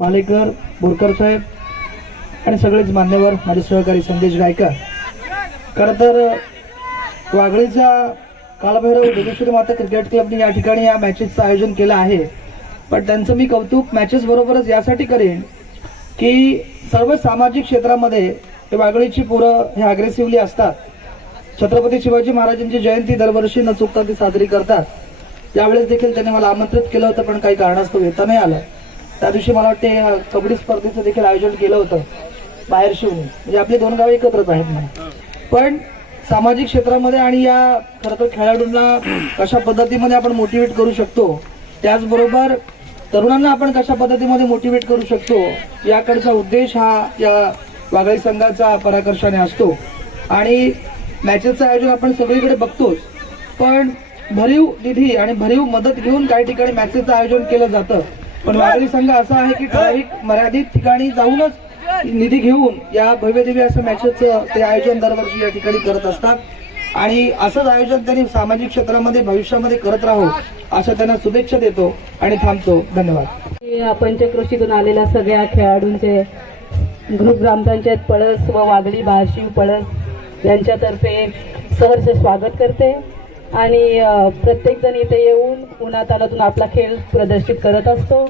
मालेकर बोरकर साहेब आणि सगळेच मान्यवर माझे सहकारी संदेश गायकर. खरं तर वाघळीचा कालभैरव जोगेश्वरी माता क्रिकेट क्लबने या ठिकाणी या मॅचेसचं आयोजन केलं आहे. पण त्यांचं मी कौतुक मॅचेस बरोबरच यासाठी करेन की सर्व सामाजिक क्षेत्रामध्ये हे वाघळीची पोरं हे अग्रेसिव्हली असतात. छत्रपती शिवाजी महाराजांची जयंती दरवर्षी न चुकता ती साजरी करतात. त्यावेळेस देखील त्यांनी मला आमंत्रित केलं होतं पण काही कारणास्तव येता नाही आलं. त्या दिवशी मला वाटते कबड्डी स्पर्धेचं देखील आयोजन केलं होतं बाहेर शिवून. म्हणजे आपली दोन गावं एकत्रच आहेत म्हणा पण सामाजिक क्षेत्रामध्ये आणि या खरं तर खेळाडूंना कशा पद्धतीमध्ये आपण मोटिवेट करू शकतो त्याचबरोबर तरुणांना आपण कशा पद्धतीमध्ये मोटिवेट करू शकतो याकडचा उद्देश हा या वाघाई संघाचा पराकर्षाने असतो. आणि मॅचेसचं आयोजन आपण सगळीकडे बघतोच पण भरीव निधी आणि भरीव मदत घेऊन काही ठिकाणी मॅचेसचं आयोजन केलं जातं. पण वाघरी संघ असा आहे की ठराविक मर्यादित ठिकाणी जाऊनच निधी घेऊन या भव्यदेवी असं मॅचेसचं ते आयोजन दरवर्षी या ठिकाणी करत असतात. आणि असंच आयोजन त्यांनी सामाजिक क्षेत्रामध्ये भविष्यामध्ये करत राहू अशा त्यांना शुभेच्छा देतो आणि थांबतो. धन्यवाद. या पंचक्रोशीतून आलेल्या सगळ्या खेळाडूंचे ग्रुप ग्रामपंचायत पळस व वागडी बारशिव पळस यांच्यातर्फे सहर्ष स्वागत करते. आणि प्रत्येकजण इथे येऊन उन्हातानातून आपला खेळ प्रदर्शित करत असतो.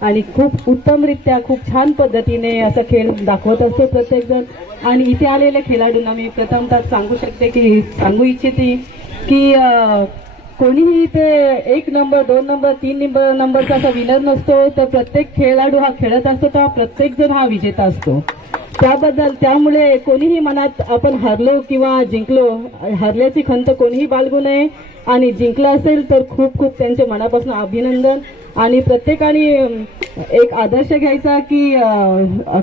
आणि खूप उत्तमरित्या खूप छान पद्धतीने असं खेळ दाखवत असतो प्रत्येकजण. आणि इथे आलेल्या खेळाडूंना मी प्रथमतः सांगू शकते की सांगू इच्छिते की कोणीही इथे एक नंबर दोन नंबर तीन नंबर नंबरचा असा विनर नसतो. तर प्रत्येक खेळाडू हा खेळत असतो तर प्रत्येकजण हा विजेता असतो. त्याबद्दल त्यामुळे कोणीही मनात आपण हरलो किंवा जिंकलो हरल्याची खंत कोणीही बाळगू नये. आणि जिंकलं असेल तर खूप खूप त्यांचे मनापासून अभिनंदन. आणि प्रत्येकाने एक आदर्श घ्यायचा की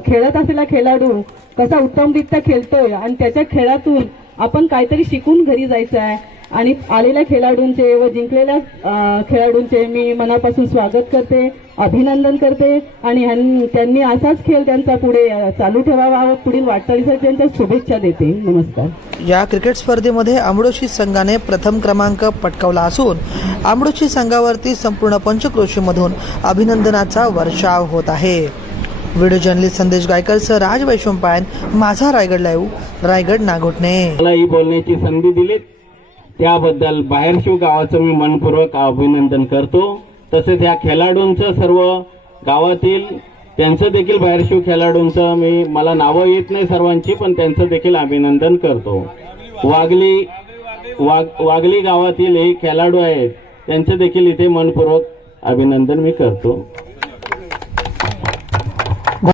खेळत असलेला खेळाडू कसा उत्तमरित्या खेळतोय आणि त्याच्या खेळातून आपण काहीतरी शिकून घरी जायचं आहे. आणि आलेल्या खेळाडूंचे व जिंकलेल्या खेळाडूंचे मी मनापासून स्वागत करते अभिनंदन करते आणि त्यांनी असाच खेळ त्यांचा पुढे चालू ठेवावा व पुढील वाटचालीसाठी त्यांच्या शुभेच्छा देते. नमस्कार. या क्रिकेट स्पर्धेमध्ये आंबडोशी संघाने प्रथम क्रमांक पटकावला असून आंबडोशी संघावरती संपूर्ण पंचक्रोशीमधून अभिनंदनाचा वर्षाव होत आहे. व्हिडिओ जर्नलिस्ट संदेश गायकरसह राज वैशंपायन माझा रायगड लाईव्ह रायगड नागोटणे. मला ही बोलण्याची संधी दिली त्याबद्दल बाहेरशिव गावाचं मी मनपूर्वक अभिनंदन करतो. तसेच या खेळाडूंचं सर्व गावातील त्यांचं देखील बाहेरशिव खेळाडूंचं मी मला नावं येत नाही सर्वांची पण त्यांचं देखील अभिनंदन करतो. वागली वाग वागली गावातील हे खेळाडू आहेत त्यांचं देखील इथे मनपूर्वक अभिनंदन मी करतो.